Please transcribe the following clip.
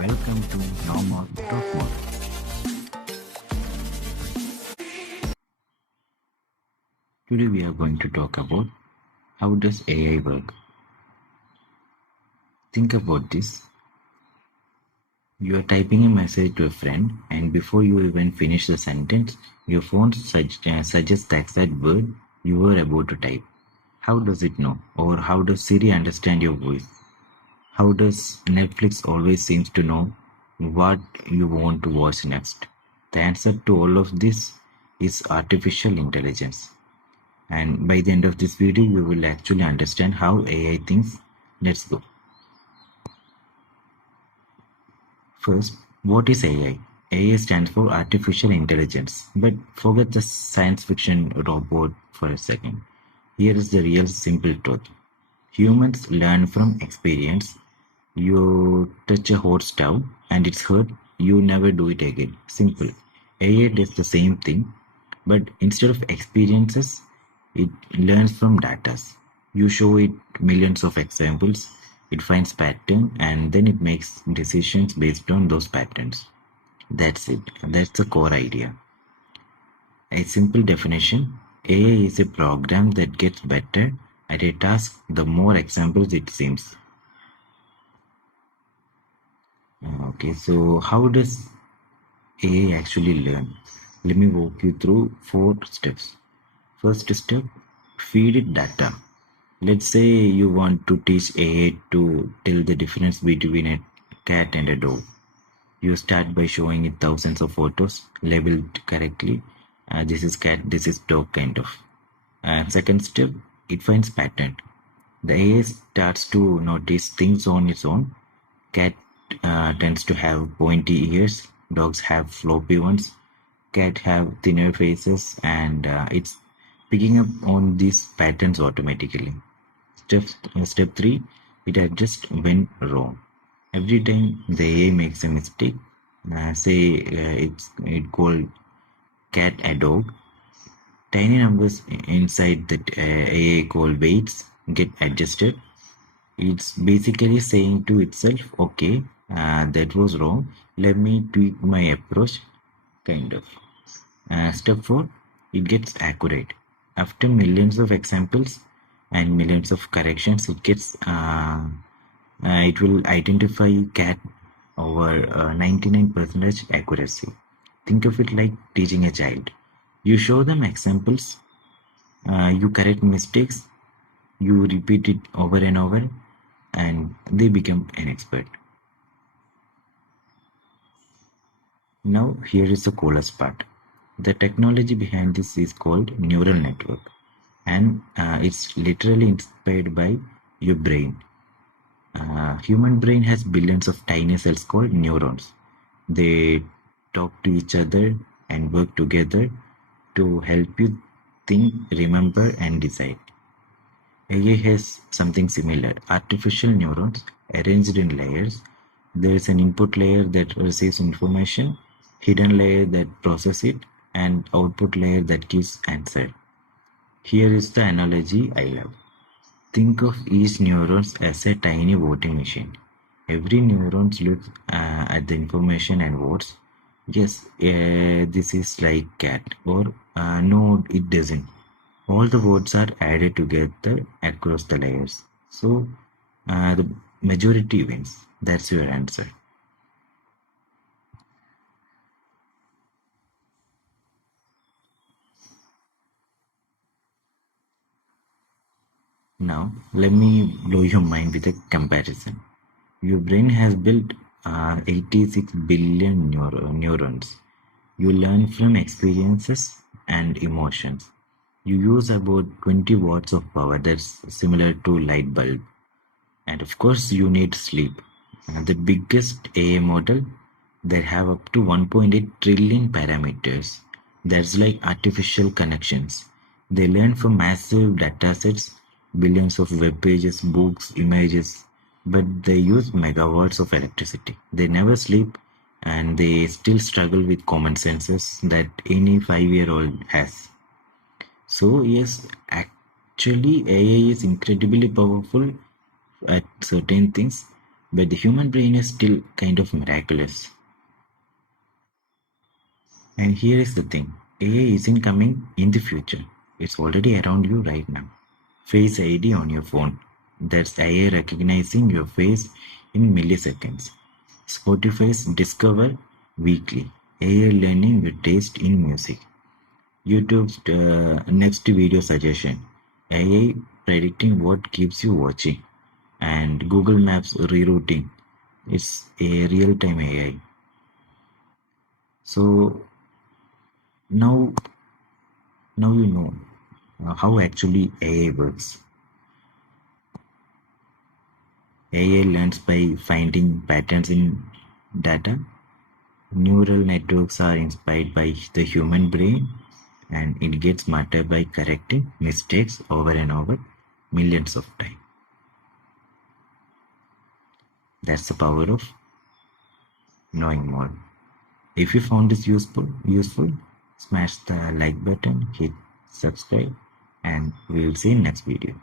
Welcome to No More Talk More. Today we are going to talk about how does AI work. Think about this. You are typing a message to a friend and before you even finish the sentence, your phone suggests the exact word you were about to type. How does it know? Or how does Siri understand your voice? How does Netflix always seems to know what you want to watch next? The answer to all of this is artificial intelligence. And by the end of this video, we will actually understand how AI thinks. Let's go. First, what is AI? AI stands for artificial intelligence, but forget the science fiction robot for a second. Here is the real simple truth. Humans learn from experience. You touch a hot stove and it's hot, you never do it again. Simple. AI does the same thing, but instead of experiences, it learns from data. You show it millions of examples, it finds pattern and then it makes decisions based on those patterns. That's it. That's the core idea. A simple definition, AI is a program that gets better at a task the more examples it seems. Okay, so how does AI actually learn? Let me walk you through 4 steps. First step, feed it data. Let's say you want to teach AI to tell the difference between a cat and a dog. You start by showing it thousands of photos labeled correctly. This is cat, this is dog kind of. Second step, it finds pattern. The AI starts to notice things on its own. Cat tends to have pointy ears, dogs have floppy ones, cat have thinner faces, and it's picking up on these patterns automatically. Step 3, it adjusts when wrong. Every time the AI makes a mistake, say it called cat a dog, tiny numbers inside that AI called weights get adjusted. It's basically saying to itself, okay, that was wrong. Let me tweak my approach, kind of. Step 4, it gets accurate. After millions of examples and millions of corrections, it will identify cat over 99% accuracy. Think of it like teaching a child. You show them examples, you correct mistakes, you repeat it over and over, and they become an expert. Now, here is the coolest part. The technology behind this is called neural network, and it's literally inspired by your brain. Human brain has billions of tiny cells called neurons. They talk to each other and work together to help you think, remember, and decide. AI has something similar, artificial neurons arranged in layers. There is an input layer that receives information, hidden layer that processes it, and output layer that gives answer. Here is the analogy I love. Think of each neuron as a tiny voting machine. Every neuron looks at the information and votes. Yes, this is like cat, or no, it doesn't. All the votes are added together across the layers. So the majority wins. That's your answer. Now, let me blow your mind with a comparison. Your brain has built 86 billion neurons. You learn from experiences and emotions. You use about 20 watts of power, that's similar to light bulb. And of course, you need sleep. The biggest AI model, they have up to 1.8 trillion parameters. That's like artificial connections. They learn from massive datasets, billions of web pages, books, images, but they use megawatts of electricity. They never sleep and they still struggle with common senses that any 5-year-old has. So yes, actually AI is incredibly powerful at certain things, But the human brain is still kind of miraculous. And here is the thing, AI isn't coming in the future, it's already around you right now. Face ID on your phone. That's AI recognizing your face in milliseconds. Spotify's Discover Weekly. AI learning your taste in music. YouTube's next video suggestion. AI predicting what keeps you watching. And Google Maps rerouting. It's a real-time AI. So now, now you know how actually AI works. AI learns by finding patterns in data. Neural networks are inspired by the human brain, and it gets smarter by correcting mistakes over and over millions of times. That's the power of knowing more. If you found this useful, smash the like button, hit subscribe, and we will see you in next video.